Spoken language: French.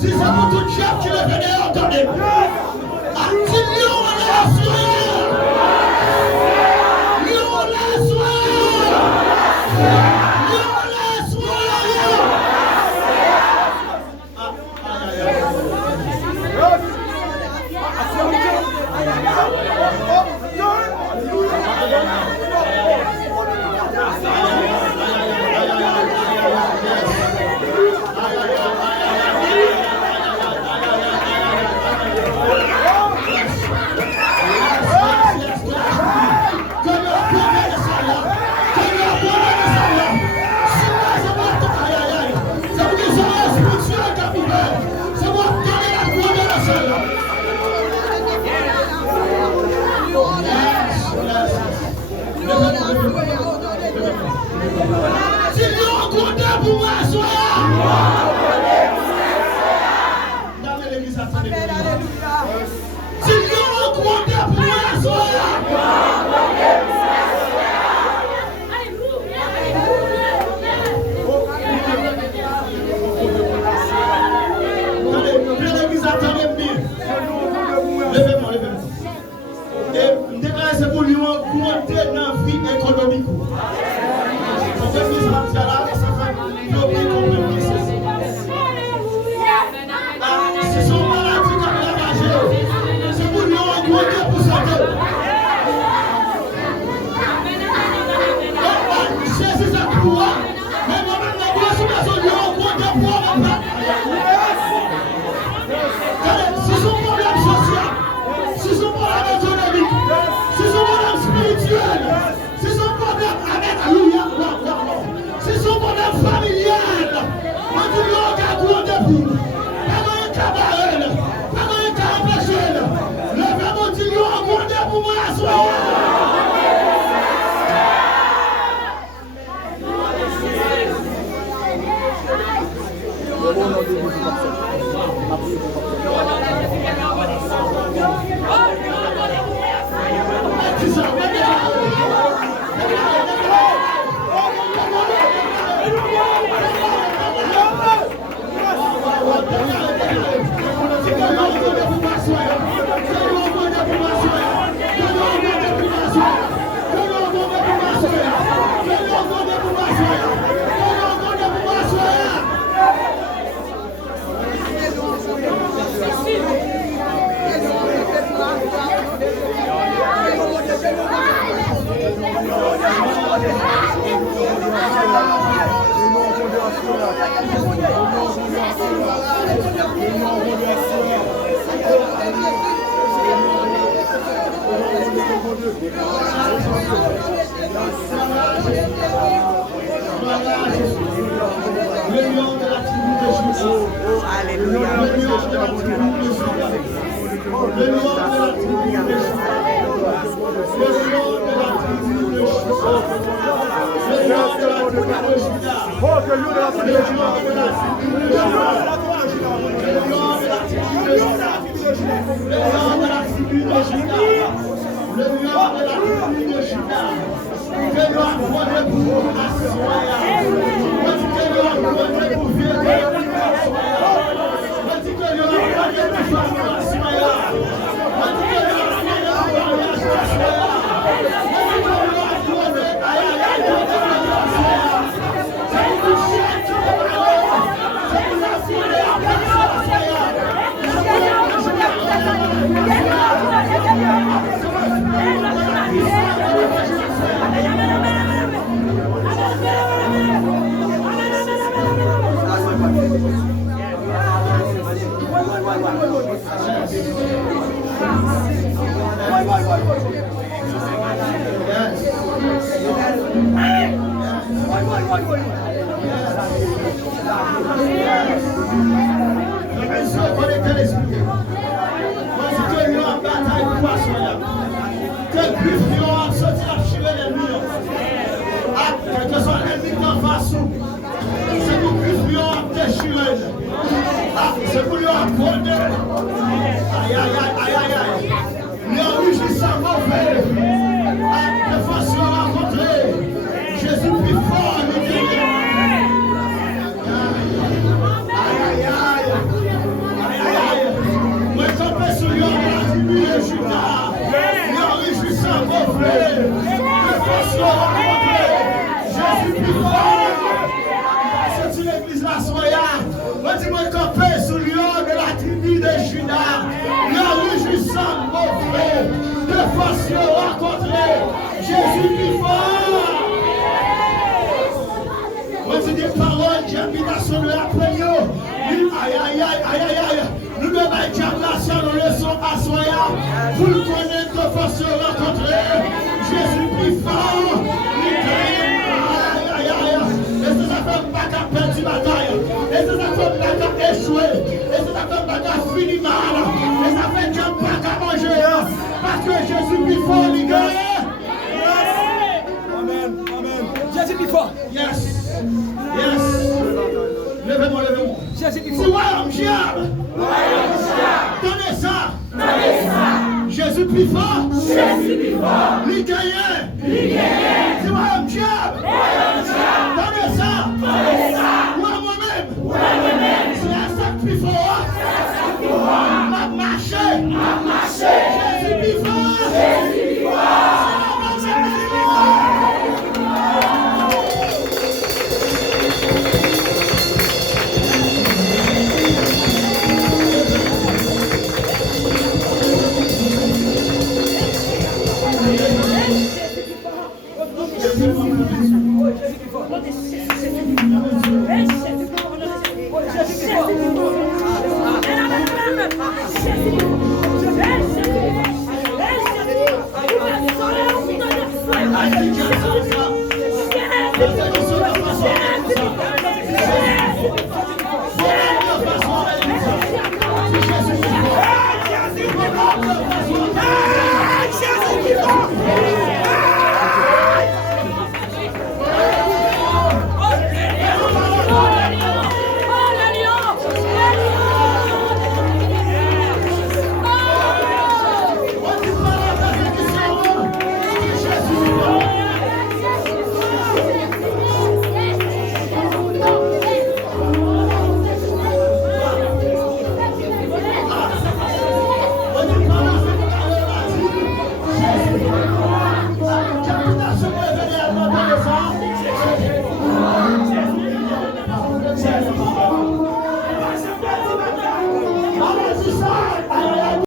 Si c'est pour tout chef qui le fait, entendez. accordé. Aïe, aïe, aïe, aïe, aïe. Il a réjouissant mauvais. De façon rencontrée. Jésus plus fort, le Dieu. Aïe, aïe, aïe. Aïe, aïe. Moi, quand je suis sur la tribu de Judas, il a réjouissant mauvais. De façon rencontrée. Jésus plus fort. C'est une église là, soya. Moi, dis-moi, camper sous le lion de la tribu de Judas. Il a réjouissant mauvais. De façon rencontrée. Jésus plus fort. Moi, c'est des paroles qui habitent sur la prière. Aïe, aïe, aïe, aïe, aïe, aïe. Nous devons être dans le leçon à soya. Vous le connaissez de façon rencontrée. Jésus plus fort. Et c'est ça comme pas qu'à perdre la bataille. Et c'est ça comme pas qu'à échouer. Et c'est ça comme pas qu'à finir mal. Et ça fait que pas qu'à manger. Parce que Jésus plus fort, les gars. Amen, amen. Jésus plus fort. Yes. Yes. Levez-moi, levez-moi. Jésus plus fort. Si diable. Donnez ça. Donnez ça. Jésus plus fort. Jésus plus fort. Les gagnants. Les gagnants. Si diable. Donnez ça. Donnez ça. Moi-même. C'est un sac plus fort. M'a marché. Jésus plus fort. Jésus plus fort. Yes!